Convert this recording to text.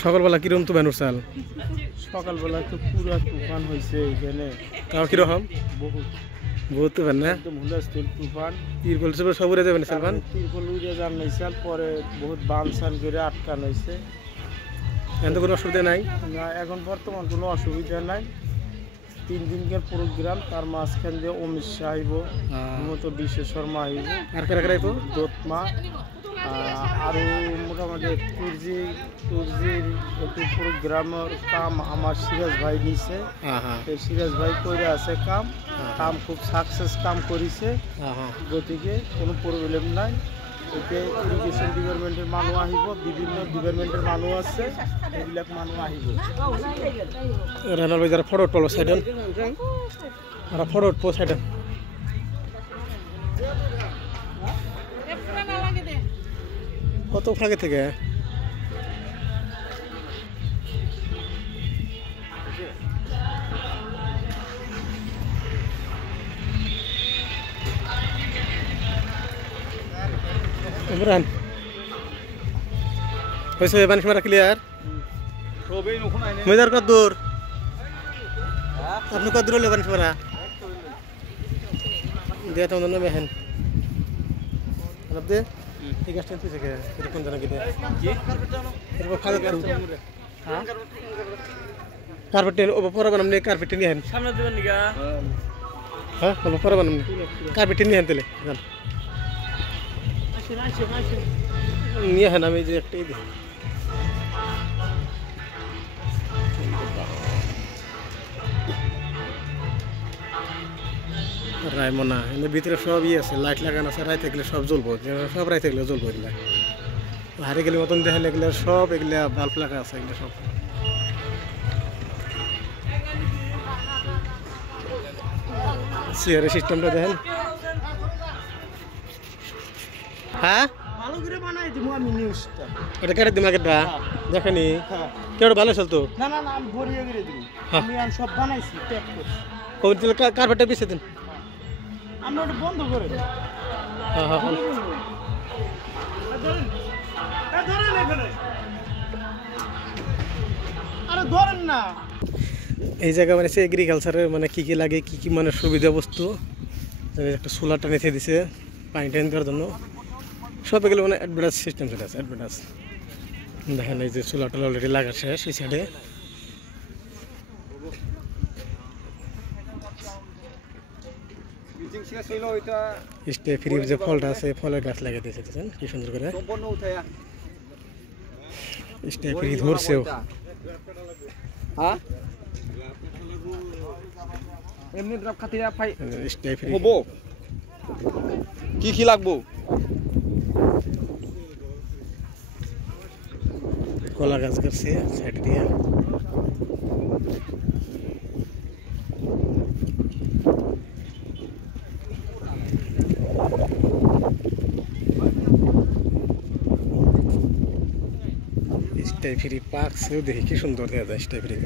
সকালবেলা কিরকম তুফান উঠছাল? সকালবেলা তো পুরো তুফান হয়েছে এখানে। তাও কিরকম? বহুত বহুত তুফান না? একদম হুলস্থুল তুফান। তিরপল সব উড়ে যাবে না সালমান? তিরপল উড়ে যান নাইছাল, পরে বহুত বানসান করে আটকান হয়েছে। এখন তো কোনো অসুবিধা নাই? না, এখন বর্তমান কোনো অসুবিধা নাই। 3 দিনকার প্রোগ্রাম, তার মাঝখান দিয়ে অমিত শাহ আইব, মতো বিশ্ব শর্মা আইব, আর কারা কারা আইব? দোতমা, আর মোটামুটি টুরজির একটু প্রোগ্রামের কাম আমার সিরাজ ভাই নিছে। এই সিরাজ ভাই করে আছে কাম খুব সাকসেস কাম করেছে। গতিকে কোনো প্রবলেম নাই। এতে ইরিগেশন ডিপার্টমেন্টের মানুষ আহিব, বিভিন্ন ডিপার্টমেন্টের মানুষ আছে, এইবিলাক মানুষ আহিব। রানার ভাই যারা ফরওয়ার্ড পড়লো সাইডন, আর ফরওয়ার্ড পো সাইডন। কত ফাঁকে থেকে ইমরান হয়েছে বানিশ মারা ক্লিয়ার? মেজার কত দূর? আপনি কত দূর হলে বানিশ মারা দিয়ে তোমাদের নামে হেন দে ঠিক আছে। তুই থেকে এরকম জানা কি এরকম ফাঁকা কার্পেট পরে বানাম নিয়ে কার্পেট নিয়ে হেন সামনে দেবেন নিগা। হ্যাঁ বলো পরে বানাম কার্পেট নিয়ে হেন তেলে নিয়ে হেন। আমি যে একটাই দিই রায়মনা এর ভিতরে সবই আছে, লাইট লাগানো আছে, রায় থাকলে সব জ্বলবো, সব রায় থাকলে জ্বলবো। এগুলা হারে গেলে মতন দেখেন এগুলো সব, এগুলা বাল্ব লাগা আছে, এগুলো সব। চেয়ারের সিস্টেমটা দেখেন। হ্যাঁ ভালো করে বানাই দিব আমি নিউজটা। এটা কেটে দিম আগেরটা দেখেনি কেউ ভালো চলতো না না না, আমি ভরিয়ে করে দিব। আমি সব বানাইছি, প্যাক করছি। কার্পেটটা পিছিয়ে দিন। আমরা ওটা বন্ধ করে দিই। হ্যাঁ হ্যাঁ আরে ধরেন না। এই জায়গা মানে এগ্রিকালচারের মানে কি কি লাগে, কি কি মানে সুবিধা বস্তু, একটা সোলার টানিয়ে দিছে পানি টানি দেওয়ার জন্য, সব এগুলো মানে অ্যাডভার্টাইজ সিস্টেম চলে আছে। অ্যাডভার্টাইজ দেখেন এই যে সোলারটা অলরেডি লাগা শেষ এই সাইডে। স্টে ফ্রি যে ফলটা আছে, ফলের গাছ লাগিয়ে দিয়েছে দেখেন কি সুন্দর করে। স্টে ফ্রি ধরছেও। স্টে ফ্রি কি কি লাগবো? কলা গাছ করছে সাইড দিয়ে। স্টে ফ্রি পার্ক দেখি কি সুন্দর দেখা যায় স্টে ফ্রি।